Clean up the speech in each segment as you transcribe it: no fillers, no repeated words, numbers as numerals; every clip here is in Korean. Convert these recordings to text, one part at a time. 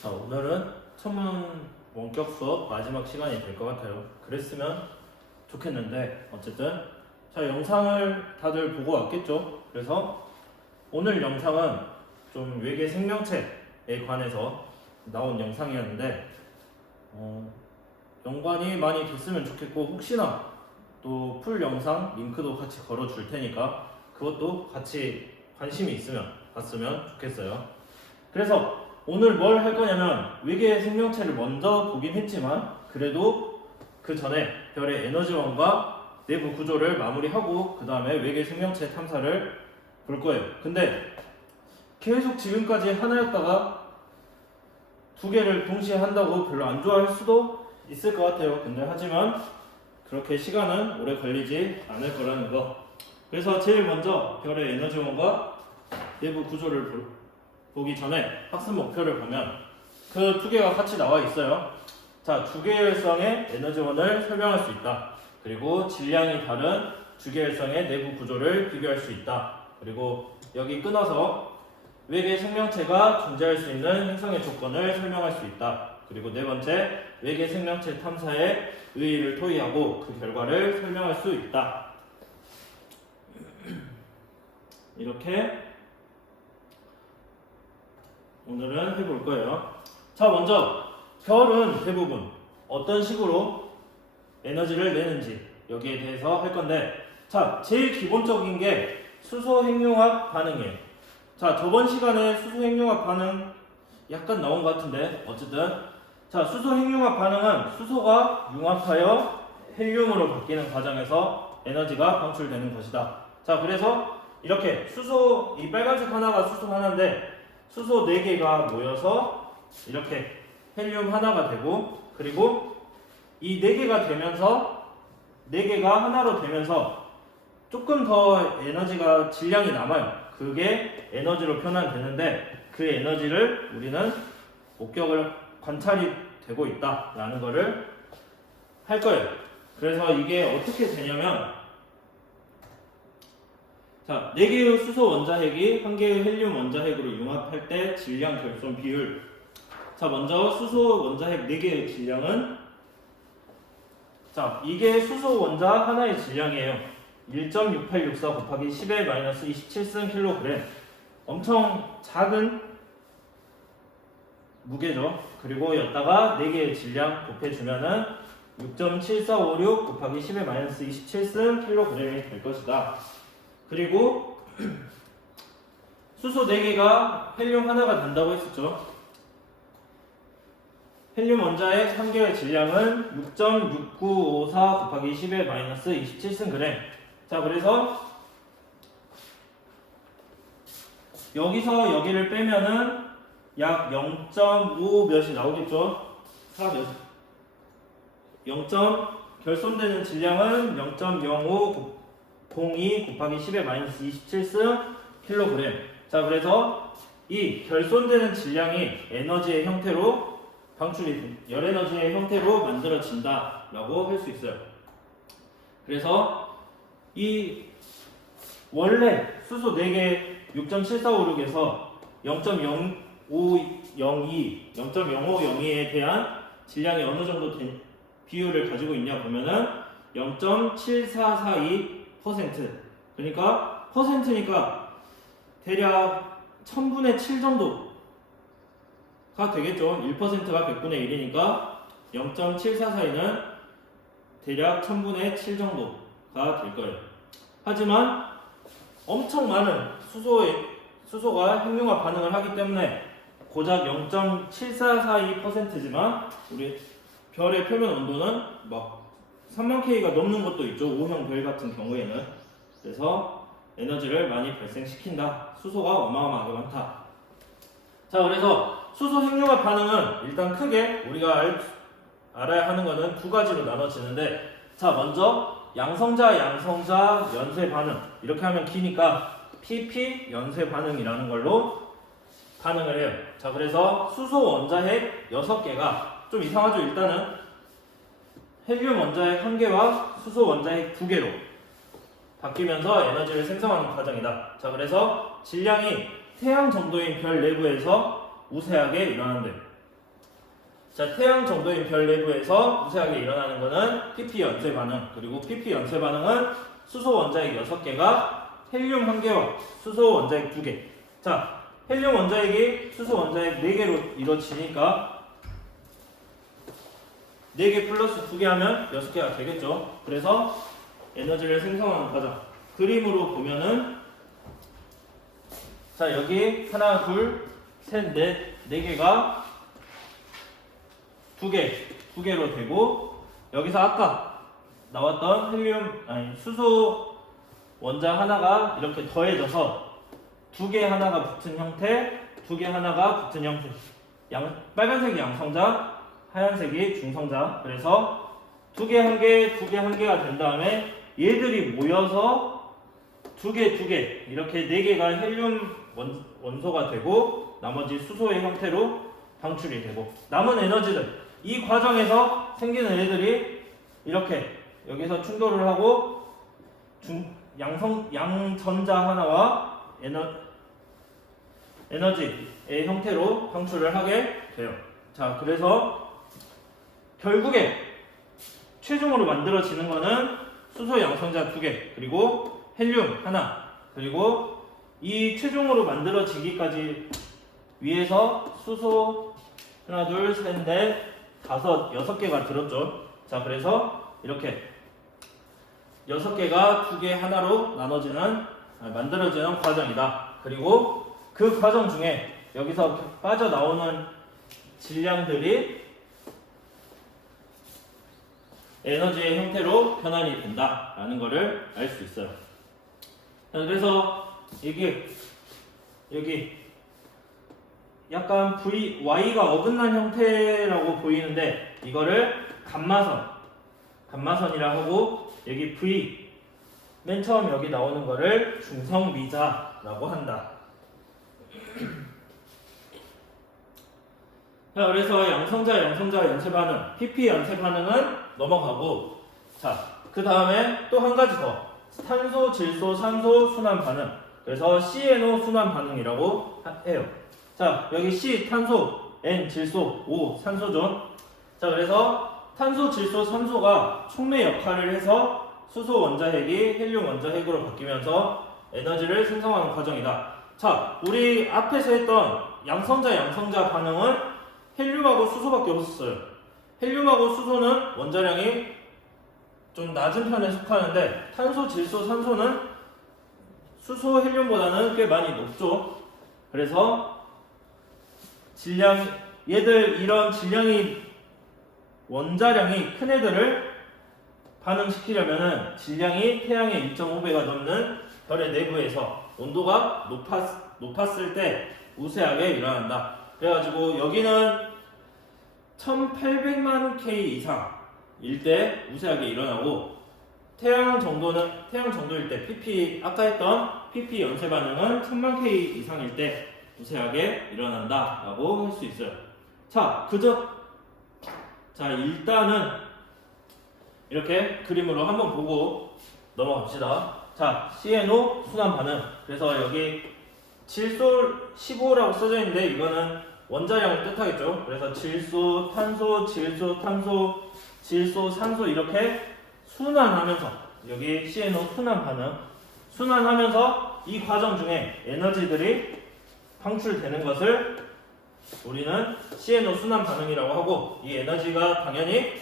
자, 오늘은 천문 원격 수업 마지막 시간이 될 것 같아요. 그랬으면 좋겠는데 어쨌든 자, 영상을 다들 보고 왔겠죠? 그래서 오늘 영상은 좀 외계 생명체에 관해서 나온 영상이었는데 연관이 많이 됐으면 좋겠고, 혹시나 또 풀 영상 링크도 같이 걸어 줄 테니까 그것도 같이 관심이 있으면 봤으면 좋겠어요. 그래서 오늘 뭘 할 거냐면 외계 생명체를 먼저 보긴 했지만 그래도 그 전에 별의 에너지원과 내부 구조를 마무리하고 그 다음에 외계 생명체 탐사를 볼 거예요. 근데 계속 지금까지 하나였다가 두 개를 동시에 한다고 별로 안 좋아할 수도 있을 것 같아요. 근데 하지만 그렇게 시간은 오래 걸리지 않을 거라는 거. 그래서 제일 먼저 별의 에너지원과 내부 구조를 보기 전에 학습 목표를 보면 그 두 개가 같이 나와 있어요. 자, 주계열성의 에너지원을 설명할 수 있다. 그리고 질량이 다른 주계열성의 내부 구조를 비교할 수 있다. 그리고 여기 끊어서 외계 생명체가 존재할 수 있는 행성의 조건을 설명할 수 있다. 그리고 네 번째, 외계 생명체 탐사의 의의를 토의하고 그 결과를 설명할 수 있다. 이렇게 오늘은 해볼 거예요. 자, 먼저 별은 대부분 어떤 식으로 에너지를 내는지 여기에 대해서 할 건데, 자, 제일 기본적인 게 수소 핵융합 반응이에요. 자, 저번 시간에 수소 핵융합 반응 약간 나온 것 같은데 어쨌든 자, 수소 핵융합 반응은 수소가 융합하여 헬륨으로 바뀌는 과정에서 에너지가 방출되는 것이다. 자, 그래서 이렇게 수소, 이 빨간색 하나가 수소 하나인데 수소 4개가 모여서 이렇게 헬륨 하나가 되고, 그리고 이 4개가 되면서 4개가 하나로 되면서 조금 더 에너지가 질량이 남아요. 그게 에너지로 표현되는데 그 에너지를 우리는 목격을 관찰이 되고 있다라는 거를 할 거예요. 그래서 이게 어떻게 되냐면, 자, 4개의 수소 원자핵이 1개의 헬륨 원자핵으로 융합할 때 질량 결손 비율. 자, 먼저 수소 원자핵 4개의 질량은, 자, 이게 수소 원자 하나의 질량이에요. 1.6864 곱하기 10의 마이너스 27승 킬로그램. 엄청 작은 무게죠. 그리고 여기다가 4개의 질량 곱해주면은 6.7456 곱하기 10의 마이너스 27승 킬로그램이 될 것이다. 그리고 수소 4개가 헬륨 하나가 된다고 했었죠. 헬륨 원자의 1개의 질량은 6.6954 곱하기 10의 마이너스 27승 그램. 자, 그래서 여기서 여기를 빼면은 약 0.5 몇이 나오겠죠. 4 몇. 0. 결손되는 질량은 0.05 02 곱하기 10의 마이너스 27승 킬로그램. 자, 그래서 이 결손되는 질량이 에너지의 형태로 열 에너지의 형태로 만들어진다 라고 할 수 있어요. 그래서 이 원래 수소 4개 6.7456에서 0.0502에 대한 질량이 어느 정도 비율을 가지고 있냐 보면은 0.7442%. 그러니까 퍼센트니까 대략 1000분의 7 정도가 되겠죠. 1%가 100분의 1이니까 0.7442는 대략 1000분의 7 정도가 될 거예요. 하지만 엄청 많은 수소가 핵융합 반응을 하기 때문에 고작 0.7442%지만 우리 별의 표면 온도는 막 3만 K가 넘는 것도 있죠. O형 별 같은 경우에는. 그래서 에너지를 많이 발생시킨다. 수소가 어마어마하게 많다. 자, 그래서 수소 핵융합 반응은 일단 크게 우리가 알아야 하는 거는 두 가지로 나눠지는데, 자, 먼저 양성자 연쇄 반응. 이렇게 하면 기니까 PP 연쇄 반응이라는 걸로 반응을 해요. 자, 그래서 수소 원자핵 6개가 좀 이상하죠. 일단은 헬륨 원자핵 1개와 수소 원자핵 2개로 바뀌면서 에너지를 생성하는 과정이다. 자, 그래서 질량이 태양 정도인 별 내부에서 우세하게 일어난대. 자, 태양 정도인 별 내부에서 우세하게 일어나는 것은 PP 연쇄 반응. 그리고 PP 연쇄 반응은 수소 원자핵 6개가 헬륨 1개와 수소 원자핵 2개. 자, 헬륨 원자핵이 수소 원자핵 4개로 이루어지니까 4개 플러스 2개 하면 6개가 되겠죠. 그래서 에너지를 생성하는 과정. 그림으로 보면은 자, 여기 하나, 둘, 셋, 넷, 4개가 2개로 되고, 여기서 아까 나왔던 수소 원자 하나가 이렇게 더해져서 2개 하나가 붙은 형태, 2개 하나가 붙은 형태. 빨간색이 양성자, 하얀색이 중성자. 그래서 2개, 1개, 2개, 1개가 된 다음에 얘들이 모여서 2개 이렇게 4개가 헬륨 원소가 되고 나머지 수소의 형태로 방출이 되고, 남은 에너지들 이 과정에서 생기는 애들이 이렇게 여기서 충돌을 하고 양전자 하나와 에너지의 형태로 방출을 하게 돼요. 자, 그래서 결국에 최종으로 만들어지는 거는 수소 양성자 2개 그리고 헬륨 하나, 그리고 이 최종으로 만들어지기까지 위해서 수소 하나, 둘, 셋, 넷, 다섯, 6개가 들었죠. 자, 그래서 이렇게 6개가 2개 하나로 만들어지는 과정이다. 그리고 그 과정 중에 여기서 빠져나오는 질량들이 에너지의 형태로 변환이 된다라는 것을 알 수 있어요. 자, 그래서 여기 약간 Y가 어긋난 형태라고 보이는데 이거를 감마선이라 하고, 여기 V 맨 처음 여기 나오는 거를 중성미자라고 한다. 자, 그래서 양성자 연쇄 반응, PP 연쇄 반응은 넘어가고, 자, 그 다음에 또 한 가지 더, 탄소, 질소, 산소 순환 반응. 그래서 CNO 순환 반응이라고 해요. 자, 여기 C 탄소, N 질소, O 산소죠. 자, 그래서 탄소, 질소, 산소가 촉매 역할을 해서 수소 원자핵이 헬륨 원자핵으로 바뀌면서 에너지를 생성하는 과정이다. 자, 우리 앞에서 했던 양성자 반응은 헬륨하고 수소밖에 없었어요. 헬륨하고 수소는 원자량이 좀 낮은 편에 속하는데, 탄소, 질소, 산소는 수소, 헬륨보다는 꽤 많이 높죠. 그래서 이런 원자량이 큰 애들을 반응시키려면은 질량이 태양의 1.5배가 넘는 별의 내부에서 온도가 높았을 때 우세하게 일어난다. 그래가지고 여기는 1800만 K 이상일 때 우세하게 일어나고, 태양 정도일 때 아까 했던 PP 연쇄 반응은 1000만 K 이상일 때 우세하게 일어난다 라고 할 수 있어요. 자, 일단은 이렇게 그림으로 한번 보고 넘어갑시다. 자, CNO 순환 반응. 그래서 여기 질소 15라고 써져 있는데 이거는 원자량을 뜻하겠죠. 그래서 질소, 탄소, 질소, 탄소, 질소, 산소 이렇게 순환하면서, 여기 CNO 순환 반응, 순환하면서 이 과정 중에 에너지들이 방출되는 것을 우리는 CNO 순환 반응이라고 하고, 이 에너지가 당연히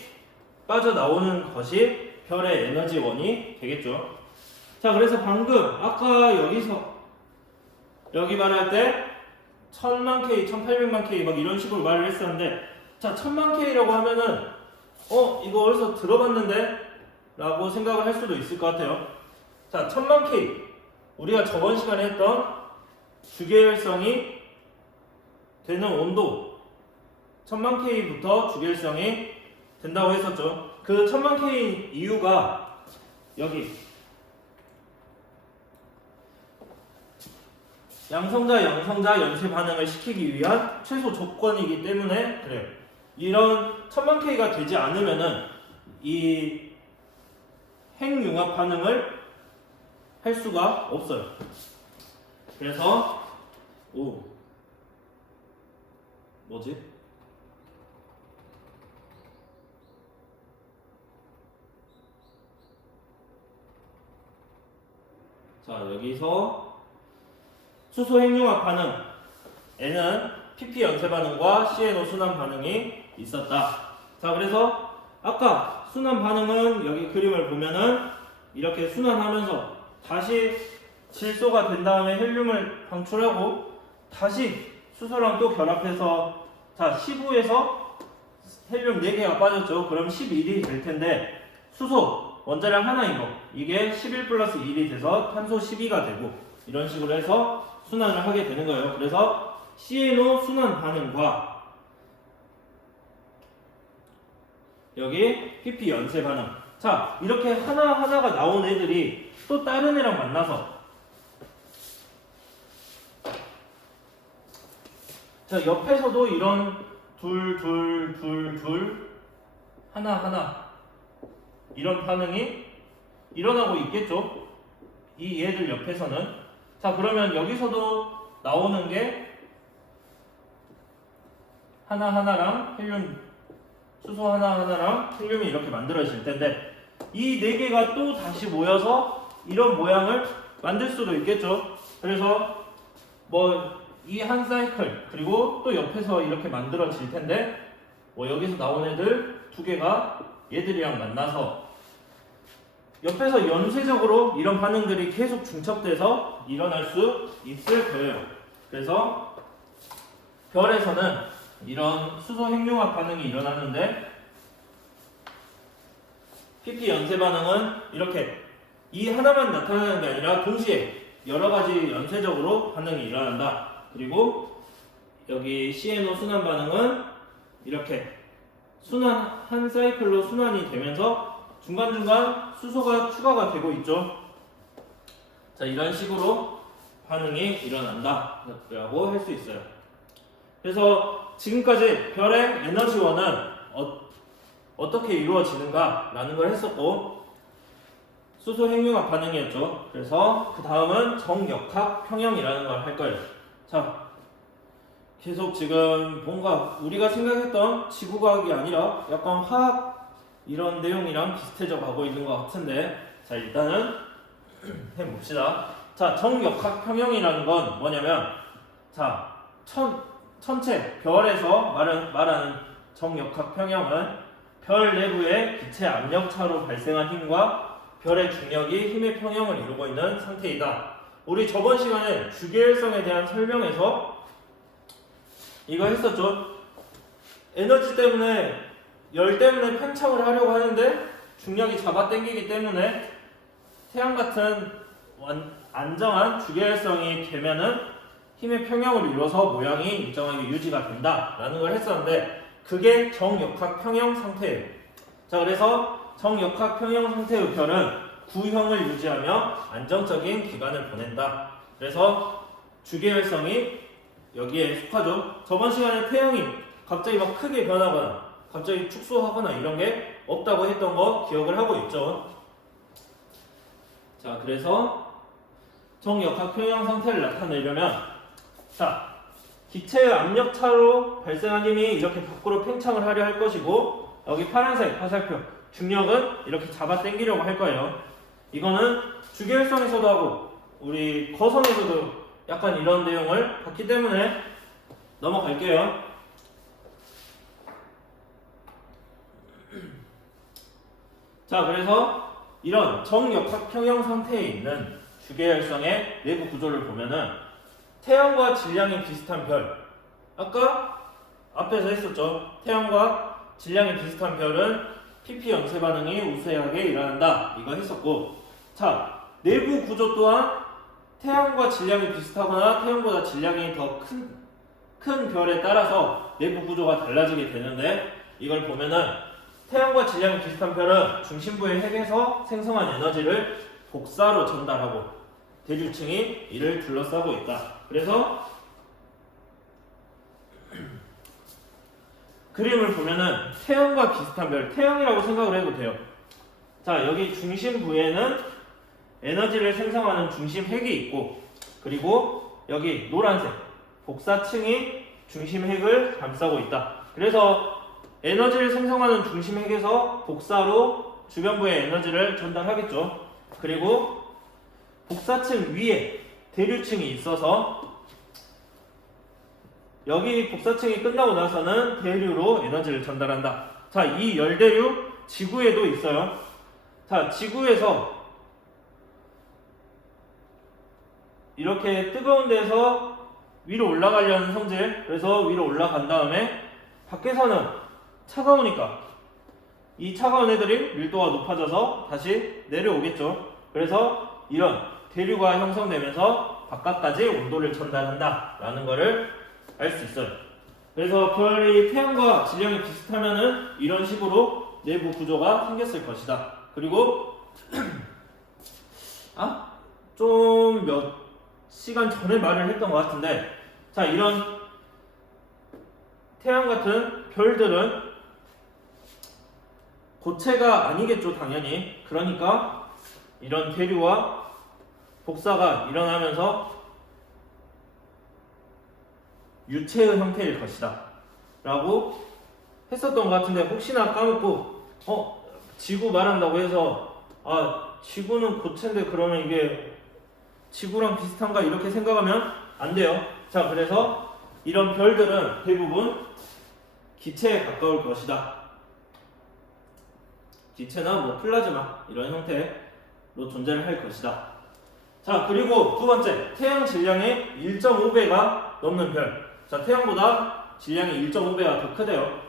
빠져나오는 것이 별의 에너지원이 되겠죠. 자, 그래서 방금 아까 여기 말할 때 1000만 K, 1800만 K 막 이런 식으로 말을 했었는데, 자, 1000만 K라고 하면은 이거 어디서 들어봤는데? 라고 생각을 할 수도 있을 것 같아요. 자, 1000만 K, 우리가 저번 시간에 했던 주계열성이 되는 온도 1000만 K부터 주계열성이 된다고 했었죠. 그 1000만 K 이유가 여기 양성자 연쇄 반응을 시키기 위한 최소 조건이기 때문에 그래요. 이런 1000만 K가 되지 않으면은 이 핵융합 반응을 할 수가 없어요. 그래서 뭐지? 자, 여기서 수소 핵융합 반응 N은 PP 연쇄 반응과 CNO 순환 반응이 있었다. 자, 그래서 아까 순환 반응은 여기 그림을 보면은 이렇게 순환하면서 다시 질소가 된 다음에 헬륨을 방출하고 다시 수소랑 또 결합해서 자 15에서 헬륨 4개가 빠졌죠. 그럼 11이 될 텐데 수소 원자량 하나인 거 이게 11 플러스 1이 돼서 탄소 12가 되고 이런 식으로 해서 순환을 하게 되는 거예요. 그래서 CNO 순환 반응과 여기 PP 연쇄 반응 자 이렇게 하나하나가 나온 애들이 또 다른 애랑 만나서 자 옆에서도 이런 둘 하나 이런 반응이 일어나고 있겠죠. 이 얘들 옆에서는 자 그러면 여기서도 나오는 게 하나하나랑 헬륨 수소 하나하나랑 헬륨이 이렇게 만들어질 텐데 이 4개가 또 다시 모여서 이런 모양을 만들 수도 있겠죠. 그래서 뭐 이 한 사이클 그리고 또 옆에서 이렇게 만들어질 텐데 뭐 여기서 나온 애들 2개가 얘들이랑 만나서 옆에서 연쇄적으로 이런 반응들이 계속 중첩돼서 일어날 수 있을 거예요. 그래서 별에서는 이런 수소 핵융합 반응이 일어나는데 PP 연쇄 반응은 이렇게 이 하나만 나타나는 게 아니라 동시에 여러 가지 연쇄적으로 반응이 일어난다. 그리고 여기 CNO 순환 반응은 이렇게 순환 한 사이클로 순환이 되면서 중간중간 수소가 추가가 되고 있죠. 자 이런 식으로 반응이 일어난다 라고 할 수 있어요. 그래서 지금까지 별의 에너지원은 어떻게 이루어지는가 라는 걸 했었고 수소 핵융합 반응이었죠. 그래서 그 다음은 정역학 평형이라는 걸 할 거예요. 자 계속 지금 뭔가 우리가 생각했던 지구과학이 아니라 약간 화학 이런 내용이랑 비슷해져 가고 있는 것 같은데 자 일단은 해봅시다. 자 정역학 평형이라는 건 뭐냐면 자 천체 별에서 말하는 정역학 평형은 별 내부의 기체 압력 차로 발생한 힘과 별의 중력이 힘의 평형을 이루고 있는 상태이다. 우리 저번 시간에 주계율성에 대한 설명에서 이거 했었죠. 에너지 때문에 열 때문에 팽창을 하려고 하는데 중력이 잡아당기기 때문에 태양 같은 안정한 주계율성이 되면은 힘의 평형을 이루어서 모양이 일정하게 유지가 된다라는 걸 했었는데 그게 정역학 평형 상태예요. 자 그래서 정역학 평형 상태의 별은 구형을 유지하며 안정적인 기간을 보낸다. 그래서 주계열성이 여기에 속하죠. 저번 시간에 태양이 갑자기 막 크게 변하거나 갑자기 축소하거나 이런 게 없다고 했던 거 기억을 하고 있죠. 자 그래서 정역학 평형 상태를 나타내려면 자 기체의 압력 차로 발생한 힘이 이렇게 밖으로 팽창을 하려 할 것이고 여기 파란색 화살표 중력은 이렇게 잡아 당기려고 할 거예요. 이거는 주계율성에서도 하고 우리 거성에서도 약간 이런 내용을 봤기 때문에 넘어갈게요. 자 그래서 이런 정역학 평형 상태에 있는 주계열성의 내부 구조를 보면은 태양과 질량이 비슷한 별 아까 앞에서 했었죠. 태양과 질량이 비슷한 별은 PP 연쇄 반응이 우세하게 일어난다 이거 했었고 자 내부 구조 또한 태양과 질량이 비슷하거나 태양보다 질량이 더 큰 별에 따라서 내부 구조가 달라지게 되는데 이걸 보면은 태양과 질량이 비슷한 별은 중심부의 핵에서 생성한 에너지를 복사로 전달하고 대류층이 이를 둘러싸고 있다. 그래서 그림을 보면은 태양과 비슷한 별, 태양이라고 생각을 해도 돼요. 자, 여기 중심부에는 에너지를 생성하는 중심 핵이 있고, 그리고 여기 노란색 복사층이 중심 핵을 감싸고 있다. 그래서 에너지를 생성하는 중심 핵에서 복사로 주변부에 에너지를 전달하겠죠. 그리고 복사층 위에 대류층이 있어서 여기 복사층이 끝나고 나서는 대류로 에너지를 전달한다. 자, 이 열대류 지구에도 있어요. 자, 지구에서 이렇게 뜨거운 데서 위로 올라가려는 성질, 그래서 위로 올라간 다음에 밖에서는 차가우니까 이 차가운 애들이 밀도가 높아져서 다시 내려오겠죠. 그래서 이런 대류가 형성되면서 바깥까지 온도를 전달한다 라는 거를 알 수 있어요. 그래서 별이 태양과 질량이 비슷하면은 이런 식으로 내부 구조가 생겼을 것이다. 그리고 좀 몇 시간 전에 말을 했던 것 같은데, 자, 이런 태양 같은 별들은 고체가 아니겠죠, 당연히. 그러니까 이런 대류와 복사가 일어나면서 유체의 형태일 것이다 라고 했었던 것 같은데, 혹시나 까먹고 지구 말한다고 해서 지구는 고체인데 그러면 이게 지구랑 비슷한가 이렇게 생각하면 안 돼요. 자, 그래서 이런 별들은 대부분 기체에 가까울 것이다. 기체나 뭐 플라즈마 이런 형태로 존재를 할 것이다. 자, 그리고 두 번째, 태양 질량의 1.5배가 넘는 별. 자, 태양보다 질량이 1.5배가 더 크대요.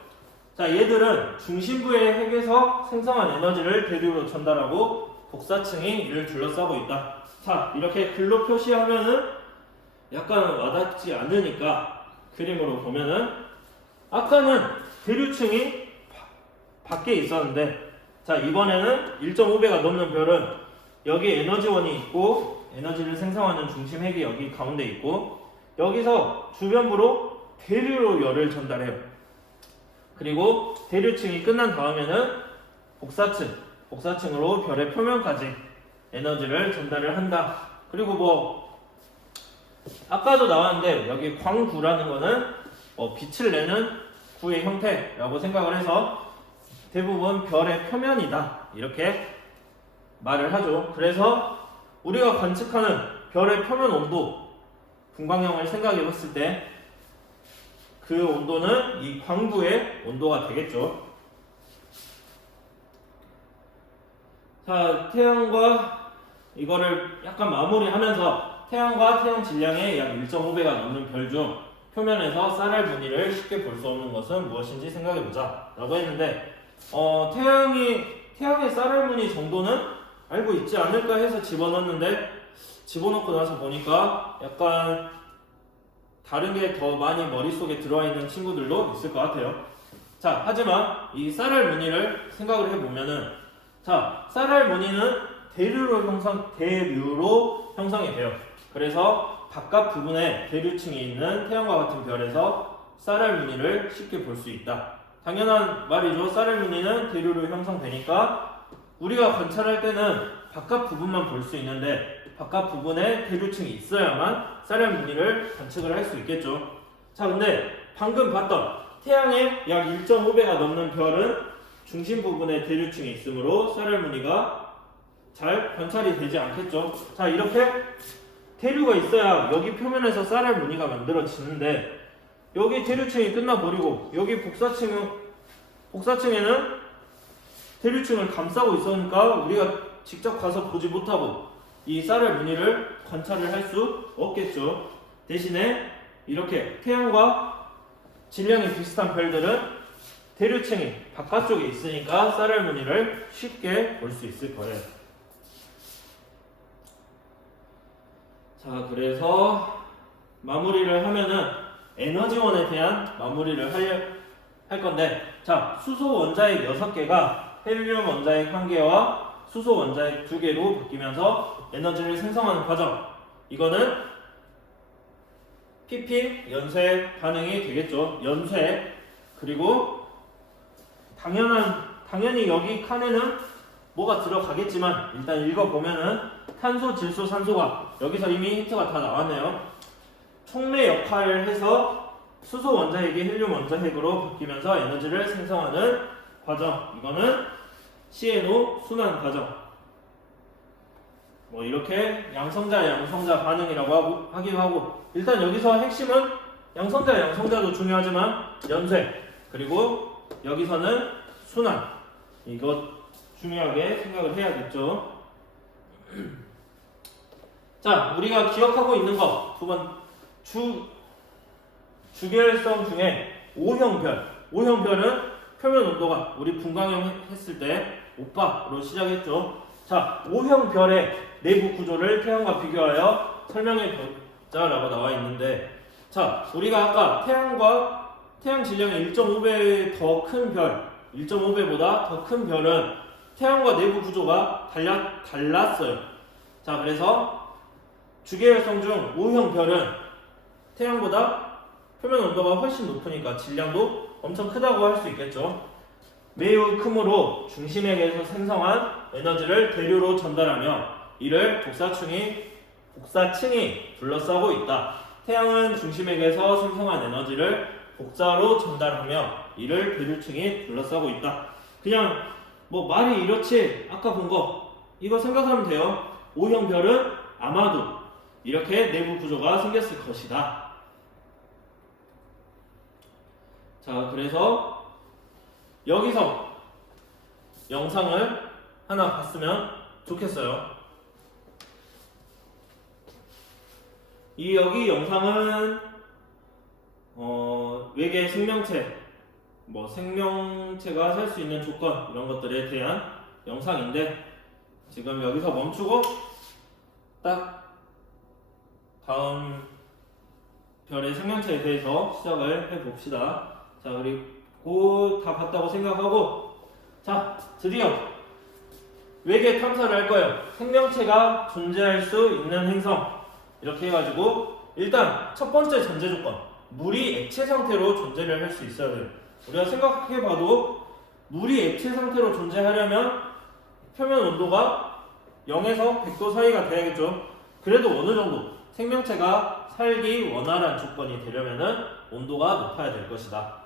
자, 얘들은 중심부의 핵에서 생성한 에너지를 대류로 전달하고 복사층이 이를 둘러싸고 있다. 자, 이렇게 글로 표시하면은 약간 와닿지 않으니까 그림으로 보면은 아까는 대류층이 밖에 있었는데, 자, 이번에는 1.5배가 넘는 별은 여기 에너지원이 있고 에너지를 생성하는 중심 핵이 여기 가운데 있고 여기서 주변부로 대류로 열을 전달해요. 그리고 대류층이 끝난 다음에는 복사층으로 별의 표면까지 에너지를 전달을 한다. 그리고 뭐 아까도 나왔는데 여기 광구라는 거는 빛을 내는 구의 형태라고 생각을 해서 대부분 별의 표면이다 이렇게 말을 하죠. 그래서 우리가 관측하는 별의 표면 온도, 분광형을 생각해 봤을 때 그 온도는 이 광구의 온도가 되겠죠. 자, 태양과 이거를 약간 마무리하면서 태양과 태양 질량의 약 1.5배가 넘는 별 중 표면에서 쌀알 무늬를 쉽게 볼 수 없는 것은 무엇인지 생각해 보자 라고 했는데, 태양의 쌀알 무늬 정도는 알고 있지 않을까 해서 집어넣었는데, 집어넣고 나서 보니까 약간 다른 게 더 많이 머릿속에 들어와 있는 친구들도 있을 것 같아요. 자, 하지만 이 쌀알 무늬를 생각을 해보면은, 자, 쌀알 무늬는 대류로 형성이 돼요. 그래서 바깥 부분에 대류층이 있는 태양과 같은 별에서 쌀알 무늬를 쉽게 볼 수 있다. 당연한 말이죠. 쌀알 무늬는 대류로 형성되니까 우리가 관찰할 때는 바깥 부분만 볼 수 있는데 바깥 부분에 대류층이 있어야만 쌀알 무늬를 관측을 할 수 있겠죠. 자, 근데 방금 봤던 태양의 약 1.5배가 넘는 별은 중심 부분에 대류층이 있으므로 쌀알 무늬가 잘 관찰이 되지 않겠죠. 자, 이렇게 대류가 있어야 여기 표면에서 쌀알 무늬가 만들어지는데 여기 대류층이 끝나버리고 여기 복사층에는 대류층을 감싸고 있으니까 우리가 직접 가서 보지 못하고 이 쌀알 무늬를 관찰을 할 수 없겠죠. 대신에 이렇게 태양과 질량이 비슷한 별들은 대류층이 바깥쪽에 있으니까 쌀알 무늬를 쉽게 볼 수 있을 거예요. 자, 그래서 마무리를 하면은 에너지원에 대한 마무리를 할 건데, 자, 수소 원자핵 6개가 헬륨 원자핵 1개와 수소 원자핵 2개로 바뀌면서 에너지를 생성하는 과정, 이거는 PP 연쇄 반응이 되겠죠. 연쇄. 그리고 당연히 여기 칸에는 뭐가 들어가겠지만 일단 읽어보면은 탄소, 질소, 산소가 여기서 이미 힌트가 다 나왔네요. 촉매 역할을 해서 수소 원자핵이 헬륨 원자핵으로 바뀌면서 에너지를 생성하는 과정, 이거는 CNO 순환 과정. 뭐 이렇게 양성자 반응이라고 하기도 하고, 일단 여기서 핵심은 양성자도 중요하지만 연쇄, 그리고 여기서는 순환, 이것 중요하게 생각을 해야겠죠. 자, 우리가 기억하고 있는 거 두 번, 주계열성 중에 O형별은 표면 온도가 우리 분광형 했을 때 오빠로 시작했죠. 자, O형별의 내부 구조를 태양과 비교하여 설명해 보자라고 나와 있는데, 자, 우리가 아까 태양 질량이 1.5배 더 큰 별, 1.5배보다 더 큰 별은 태양과 내부 구조가 달랐어요. 자, 그래서 주계열성 중 O형 별은 태양보다 표면 온도가 훨씬 높으니까 질량도 엄청 크다고 할 수 있겠죠. 매우 크므로 중심에게서 생성한 에너지를 대류로 전달하며 이를 복사층이 둘러싸고 있다. 태양은 중심에게서 생성한 에너지를 복사로 전달하며 이를 대류층이 둘러싸고 있다. 그냥 뭐 말이 이렇지, 아까 본 거 이거 생각하면 돼요. O형 별은 아마도 이렇게 내부 구조가 생겼을 것이다. 자, 그래서 여기서 영상을 하나 봤으면 좋겠어요. 여기 영상은 외계 생명체, 뭐 생명체가 살 수 있는 조건 이런 것들에 대한 영상인데, 지금 여기서 멈추고 딱 다음 별의 생명체에 대해서 시작을 해봅시다. 자, 그리고 다 봤다고 생각하고, 자, 드디어 외계 탐사를 할 거예요. 생명체가 존재할 수 있는 행성, 이렇게 해가지고 일단 첫 번째 전제 조건, 물이 액체 상태로 존재를 할 수 있어야 돼요. 우리가 생각해봐도 물이 액체 상태로 존재하려면 표면 온도가 0에서 100도 사이가 돼야겠죠. 그래도 어느 정도 생명체가 살기 원활한 조건이 되려면은 온도가 높아야 될 것이다.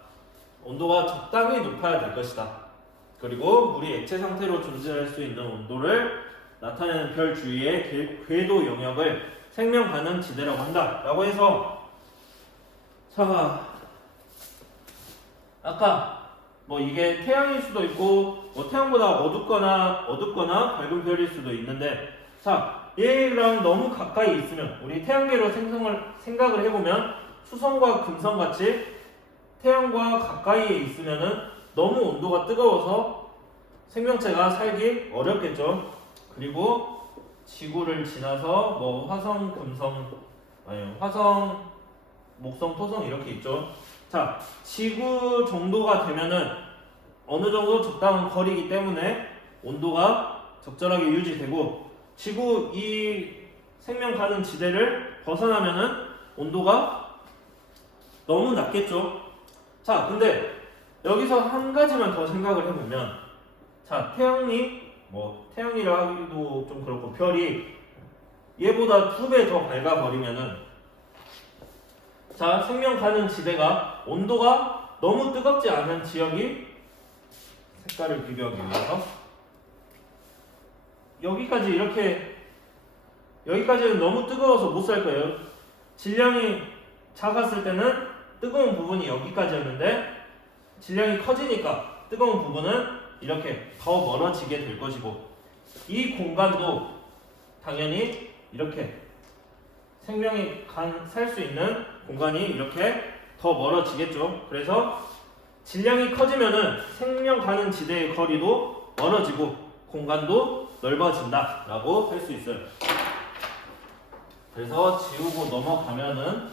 온도가 적당히 높아야 될 것이다. 그리고 물이 액체 상태로 존재할 수 있는 온도를 나타내는 별 주위의 궤도 영역을 생명 가능 지대라고 한다. 라고 해서, 자, 아까 뭐 이게 태양일 수도 있고 뭐 태양보다 어둡거나 밝은 별일 수도 있는데, 자, 얘랑 너무 가까이 있으면, 우리 태양계로 생각을 해보면 수성과 금성 같이 태양과 가까이에 있으면은 너무 온도가 뜨거워서 생명체가 살기 어렵겠죠. 그리고 지구를 지나서 뭐 화성, 목성, 토성 이렇게 있죠. 자, 지구 정도가 되면은 어느 정도 적당한 거리이기 때문에 온도가 적절하게 유지되고, 지구 이 생명 가능 지대를 벗어나면은 온도가 너무 낮겠죠. 자, 근데 여기서 한 가지만 더 생각을 해보면, 자, 태양이라 하기도 좀 그렇고 별이 얘보다 2배 더 밝아버리면은, 자, 생명 가능 지대가 온도가 너무 뜨겁지 않은 지역이, 색깔을 비교하기 위해서 여기까지는 너무 뜨거워서 못 살 거예요. 질량이 작았을 때는 뜨거운 부분이 여기까지였는데, 질량이 커지니까 뜨거운 부분은 이렇게 더 멀어지게 될 것이고, 이 공간도 당연히 이렇게 생명이 살 수 있는 공간이 이렇게 더 멀어지겠죠. 그래서 질량이 커지면은 생명 가능 지대의 거리도 멀어지고 공간도 넓어진다 라고 할 수 있어요. 그래서 지우고 넘어가면은,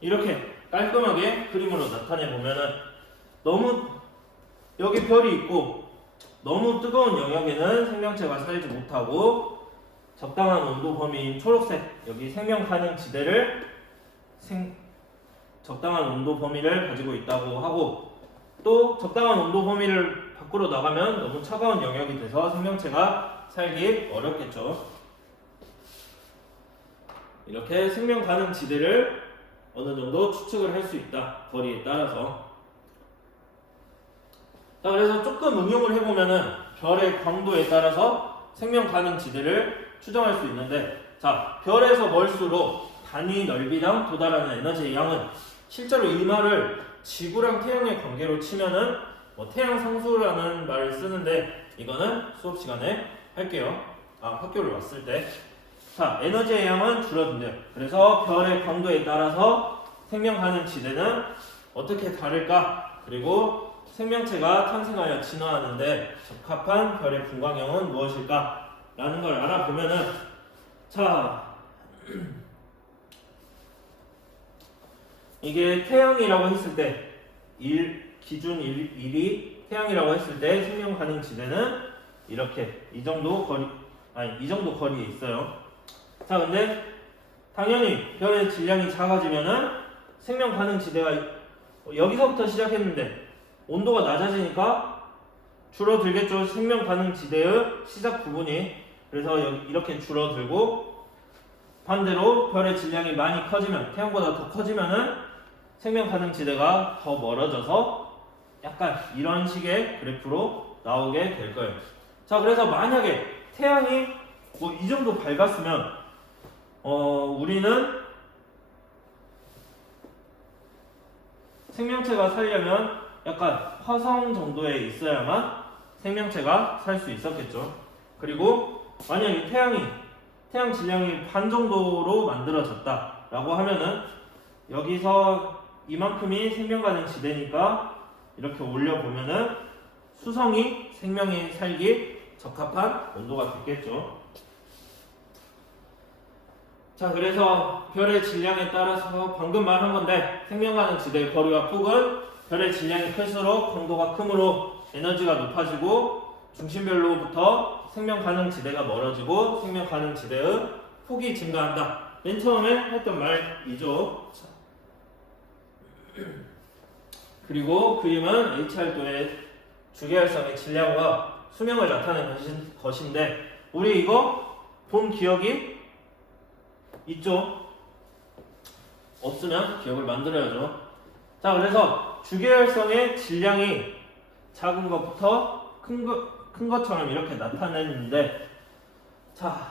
이렇게 깔끔하게 그림으로 나타내 보면은, 너무 여기 별이 있고 너무 뜨거운 영역에는 생명체가 살지 못하고, 적당한 온도 범위인 초록색, 여기 생명 가능 지대를 적당한 온도 범위를 가지고 있다고 하고, 또 적당한 온도 범위를 밖으로 나가면 너무 차가운 영역이 돼서 생명체가 살기 어렵겠죠. 이렇게 생명 가능 지대를 어느 정도 추측을 할 수 있다, 거리에 따라서. 자, 그래서 조금 응용을 해보면은 별의 광도에 따라서 생명 가능 지대를 추정할 수 있는데, 자, 별에서 멀수록 단위 넓이랑 도달하는 에너지의 양은 실제로 이 말을 지구랑 태양의 관계로 치면은 뭐 태양 상수라는 말을 쓰는데 이거는 수업 시간에 할게요. 학교를 왔을 때. 자, 에너지의 양은 줄어든대요. 그래서 별의 광도에 따라서 생명 가능 지대는 어떻게 다를까? 그리고 생명체가 탄생하여 진화하는데 적합한 별의 분광형은 무엇일까? 라는 걸 알아보면은, 자, 이게 태양이라고 했을 때 기준 1이 태양이라고 했을 때 생명 가능 지대는 이렇게 이 정도 거리에 있어요. 자, 근데 당연히 별의 질량이 작아지면은 생명 가능 지대가 여기서부터 시작했는데 온도가 낮아지니까 줄어들겠죠. 생명 가능 지대의 시작 부분이. 그래서 이렇게 줄어들고, 반대로 별의 질량이 많이 커지면, 태양보다 더 커지면은 생명 가능 지대가 더 멀어져서 약간 이런 식의 그래프로 나오게 될 거예요. 자, 그래서 만약에 태양이 뭐 이 정도 밝았으면 우리는 생명체가 살려면 약간 화성 정도에 있어야만 생명체가 살 수 있었겠죠. 그리고 만약에 태양 질량이 반 정도로 만들어졌다라고 하면은 여기서 이만큼이 생명 가능 지대니까 이렇게 올려보면은 수성이 생명이 살기 적합한 온도가 됐겠죠. 자, 그래서 별의 질량에 따라서 방금 말한 건데, 생명 가능 지대의 거리와 폭은 별의 질량이 클수록 광도가 크므로 에너지가 높아지고 중심별로부터 생명 가능 지대가 멀어지고 생명 가능 지대의 폭이 증가한다. 맨 처음에 했던 말이죠. 그리고 그림은 H활도의 주계열성의 질량과 수명을 나타내는 것인데, 우리 이거 본 기억이 있죠? 없으면 기억을 만들어야죠. 자, 그래서 주계열성의 질량이 작은 것부터 큰 것처럼 이렇게 나타내는데, 자,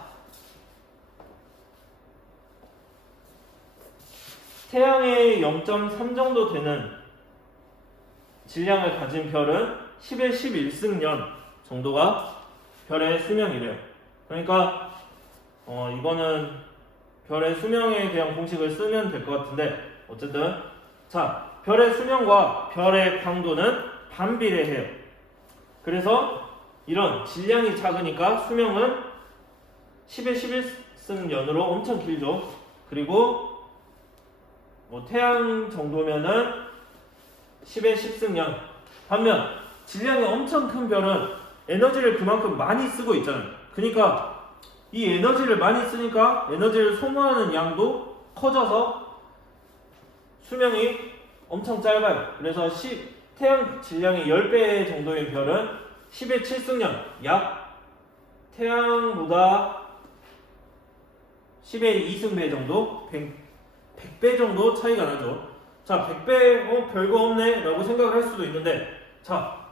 태양의 0.3 정도 되는 질량을 가진 별은 10의 11승년 정도가 별의 수명이래요. 그러니까 이거는 별의 수명에 대한 공식을 쓰면 될 것 같은데, 어쨌든 자, 별의 수명과 별의 광도는 반비례해요. 그래서 이런 질량이 작으니까 수명은 10의 11승년으로 엄청 길죠. 그리고 태양 정도면은 10의 10승년. 반면 질량이 엄청 큰 별은 에너지를 그만큼 많이 쓰고 있잖아요. 그러니까 이 에너지를 많이 쓰니까 에너지를 소모하는 양도 커져서 수명이 엄청 짧아요. 그래서 태양 질량이 10배 정도인 별은 10의 7승년, 약 태양보다 10의 2승배 정도, 100배 정도 차이가 나죠. 자, 100배 별거 없네 라고 생각을 할 수도 있는데, 자,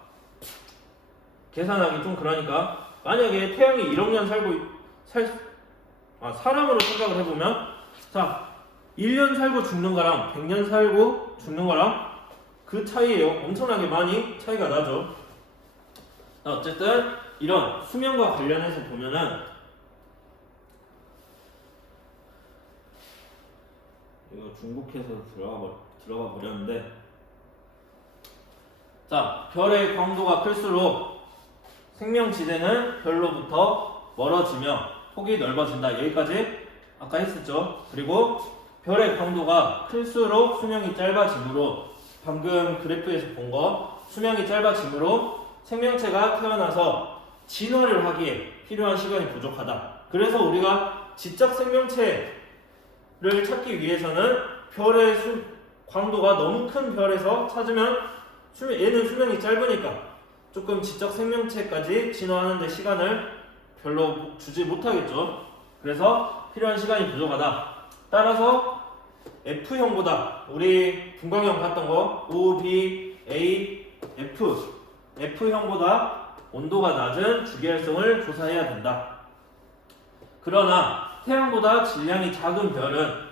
계산하기 좀 그러니까 만약에 태양이 1억 년 사람으로 생각을 해보면, 자, 1년 살고 죽는 거랑 100년 살고 죽는 거랑 그 차이예요. 엄청나게 많이 차이가 나죠. 자, 어쨌든 이런 수명과 관련해서 보면은, 이거 중복해서 들어가 버렸는데, 자, 별의 광도가 클수록 생명지대는 별로부터 멀어지며 폭이 넓어진다. 여기까지 아까 했었죠. 그리고 별의 광도가 클수록 수명이 짧아지므로, 방금 그래프에서 본 거, 수명이 짧아지므로 생명체가 태어나서 진화를 하기에 필요한 시간이 부족하다. 그래서 우리가 지적 생명체를 찾기 위해서는 별의 광도가 너무 큰 별에서 찾으면 얘는 수명이 짧으니까 조금 지적 생명체까지 진화하는 데 시간을 별로 주지 못하겠죠. 그래서 필요한 시간이 부족하다. 따라서 F형보다 우리 분광형 봤던 거 O, B, A, F F형보다 온도가 낮은 주기활성을 조사해야 된다. 그러나 태양보다 질량이 작은 별은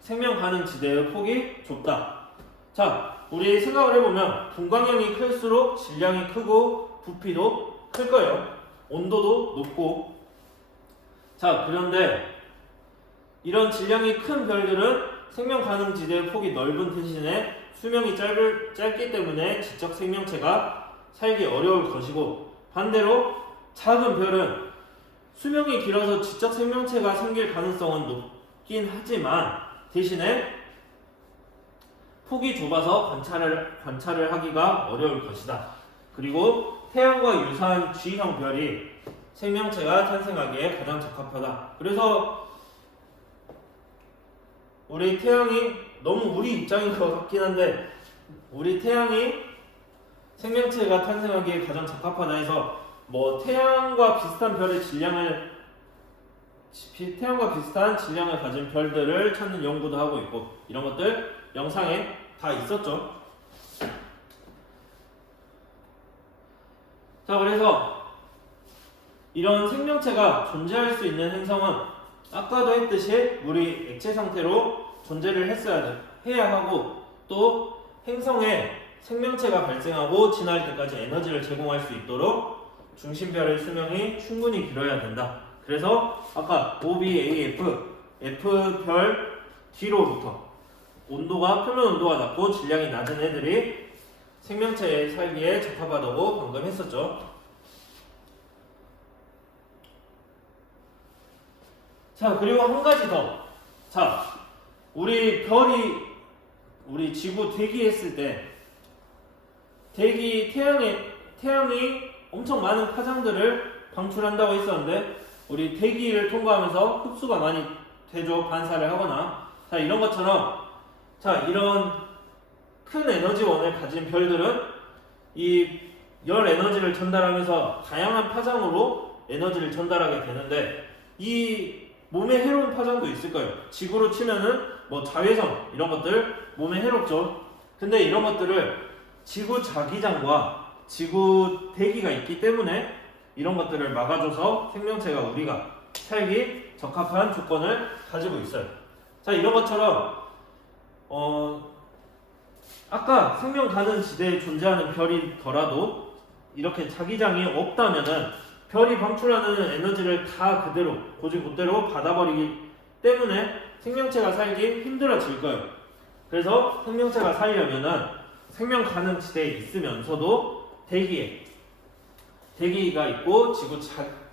생명 가능 지대의 폭이 좁다. 자, 우리 생각을 해보면 분광형이 클수록 질량이 크고 부피도 클 거예요. 온도도 높고. 자, 그런데 이런 질량이 큰 별들은 생명 가능 지대의 폭이 넓은 대신에 수명이 짧기 때문에 지적 생명체가 살기 어려울 것이고, 반대로 작은 별은 수명이 길어서 지적 생명체가 생길 가능성은 높긴 하지만 대신에 폭이 좁아서 관찰을 하기가 어려울 것이다. 그리고 태양과 유사한 G형 별이 생명체가 탄생하기에 가장 적합하다. 그래서 우리 태양이 너무 우리 입장인 것 같긴 한데, 우리 태양이 생명체가 탄생하기에 가장 적합하다 해서 뭐 태양과 비슷한 질량을 가진 별들을 찾는 연구도 하고 있고, 이런 것들 영상에 다 있었죠. 자, 그래서 이런 생명체가 존재할 수 있는 행성은 아까도 했듯이 물이 액체 상태로 존재를 해야 하고, 또 행성에 생명체가 발생하고 진화할 때까지 에너지를 제공할 수 있도록 중심별의 수명이 충분히 길어야 된다. 그래서 아까 OBAF, F별 뒤로부터 표면 온도가 낮고 질량이 낮은 애들이 생명체에 살기에 적합하다고 방금 했었죠. 자, 그리고 한 가지 더. 자, 우리 지구 대기했을 때 태양이 엄청 많은 파장들을 방출한다고 했었는데, 우리 대기를 통과하면서 흡수가 많이 되죠. 반사를 하거나. 자, 이런 것처럼, 자, 이런 큰 에너지원을 가진 별들은 이 열 에너지를 전달하면서 다양한 파장으로 에너지를 전달하게 되는데, 이 몸에 해로운 파장도 있을 거예요. 지구로 치면은 뭐 자외선 이런 것들 몸에 해롭죠. 근데 이런 것들을 지구 자기장과 지구 대기가 있기 때문에 이런 것들을 막아줘서 생명체가 우리가 살기 적합한 조건을 가지고 있어요. 자, 이런 것처럼 아까 생명 가능 지대에 존재하는 별이더라도 이렇게 자기장이 없다면은 별이 방출하는 에너지를 다 그대로 받아버리기 때문에 생명체가 살기 힘들어질 거예요. 그래서 생명체가 살려면은 생명 가능 지대에 있으면서도 대기가 있고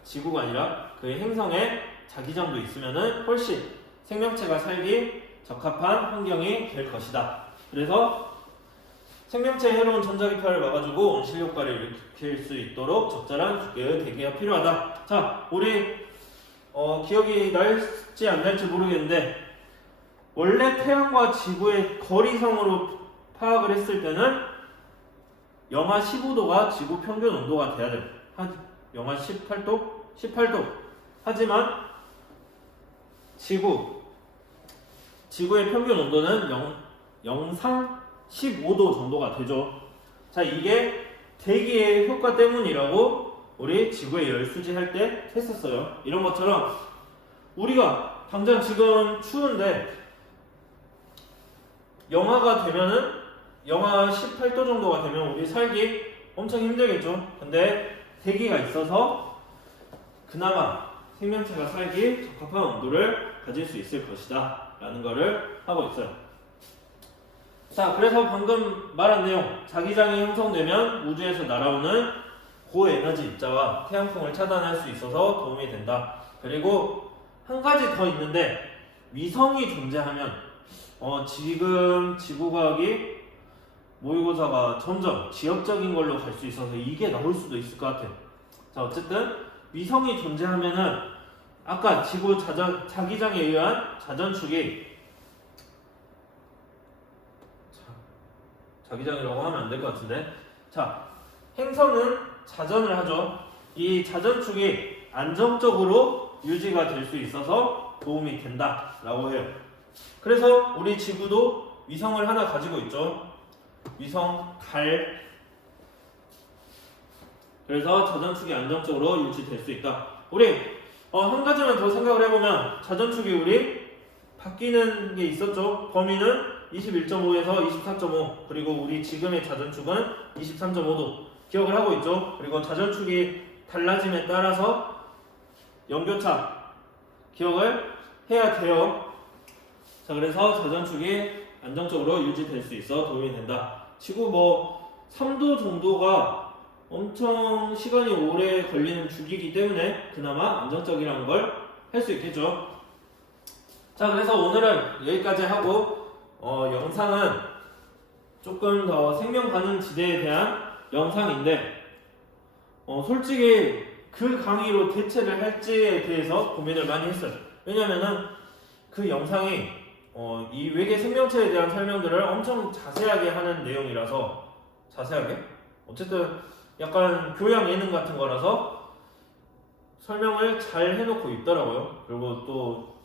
지구가 아니라 그 행성에 자기장도 있으면은 훨씬 생명체가 살기 적합한 환경이 될 것이다. 그래서 생명체에 해로운 전자기파를 막아주고 온실 효과를 일으킬 수 있도록 적절한 두께의 대기가 필요하다. 자, 우리 기억이 날지 안 날지 모르겠는데, 원래 태양과 지구의 거리성으로 파악을 했을 때는 영하 15도가 지구 평균 온도가 돼야 돼. 영하 18도? 하지만 지구의 평균 온도는 영상 15도 정도가 되죠. 자, 이게 대기의 효과 때문이라고 우리 지구의 열수지 할 때 했었어요. 이런 것처럼 우리가 당장 지금 추운데 영하 18도 정도가 되면 우리 살기 엄청 힘들겠죠. 근데 대기가 있어서 그나마 생명체가 살기 적합한 온도를 가질 수 있을 것이다 라는 거를 하고 있어요. 자, 그래서 방금 말한 내용, 자기장이 형성되면 우주에서 날아오는 고에너지 입자와 태양풍을 차단할 수 있어서 도움이 된다. 그리고 한 가지 더 있는데, 위성이 존재하면 지금 지구과학이 모의고사가 점점 지역적인 걸로 갈 수 있어서 이게 나올 수도 있을 것 같아요. 자, 어쨌든 위성이 존재하면은 아까 지구 자기장에 의한 자전축이, 자기장이라고 하면 안 될 것 같은데, 자, 행성은 자전을 하죠. 이 자전축이 안정적으로 유지가 될 수 있어서 도움이 된다라고 해요. 그래서 우리 지구도 위성을 하나 가지고 있죠. 위성 달. 그래서 자전축이 안정적으로 유지될 수 있다. 우리 한 가지만 더 생각을 해보면 자전축이 우리 바뀌는 게 있었죠. 범위는 21.5에서 24.5, 그리고 우리 지금의 자전축은 23.5도 기억을 하고 있죠. 그리고 자전축이 달라짐에 따라서 연교차 기억을 해야 돼요. 자, 그래서 자전축이 안정적으로 유지될 수 있어 도움이 된다. 지구 3도 정도가 엄청 시간이 오래 걸리는 주기이기 때문에 그나마 안정적이라는 걸 할 수 있겠죠. 자, 그래서 오늘은 여기까지 하고 영상은 조금 더 생명 가능 지대에 대한 영상인데 솔직히 그 강의로 대체를 할지에 대해서 고민을 많이 했어요. 왜냐면은 그 영상이 이 외계 생명체에 대한 설명들을 엄청 자세하게 하는 내용이라서, 자세하게? 어쨌든 약간 교양 예능 같은 거라서 설명을 잘 해놓고 있더라고요. 그리고 또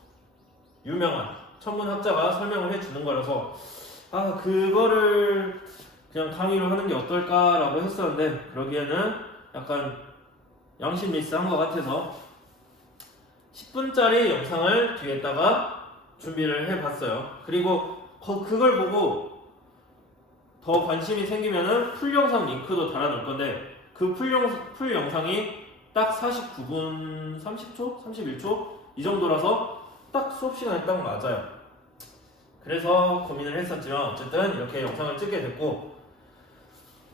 유명한 천문학자가 설명을 해주는 거라서 그거를 그냥 강의로 하는 게 어떨까라고 했었는데, 그러기에는 약간 양심 미스한 것 같아서 10분짜리 영상을 뒤에다가 준비를 해봤어요. 그리고 그걸 보고 더 관심이 생기면은 풀 영상 링크도 달아놓을 건데, 그 풀 영상이 딱 49분 30초? 31초? 이 정도라서 딱 수업 시간에 딱 맞아요. 그래서 고민을 했었지만 어쨌든 이렇게 영상을 찍게 됐고,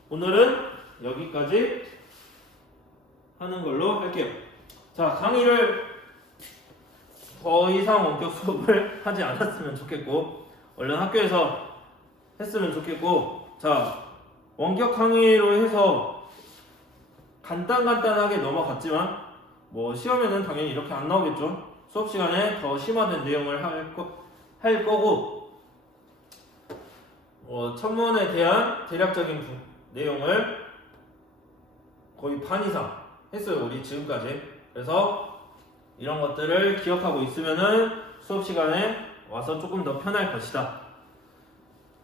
오늘은 여기까지 하는 걸로 할게요. 자, 강의를 더 이상 원격 수업을 하지 않았으면 좋겠고, 얼른 학교에서 했으면 좋겠고, 자, 원격 강의로 해서 간단하게 넘어갔지만 시험에는 당연히 이렇게 안 나오겠죠. 수업 시간에 더 심화된 내용을 할 거고, 천문에 대한 대략적인 내용을 거의 반 이상 했어요, 우리 지금까지. 그래서 이런 것들을 기억하고 있으면은 수업 시간에 와서 조금 더 편할 것이다.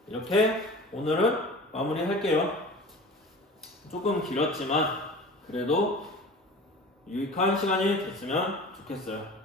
이렇게 오늘은 마무리할게요. 조금 길었지만 그래도 유익한 시간이 됐으면 좋겠어요.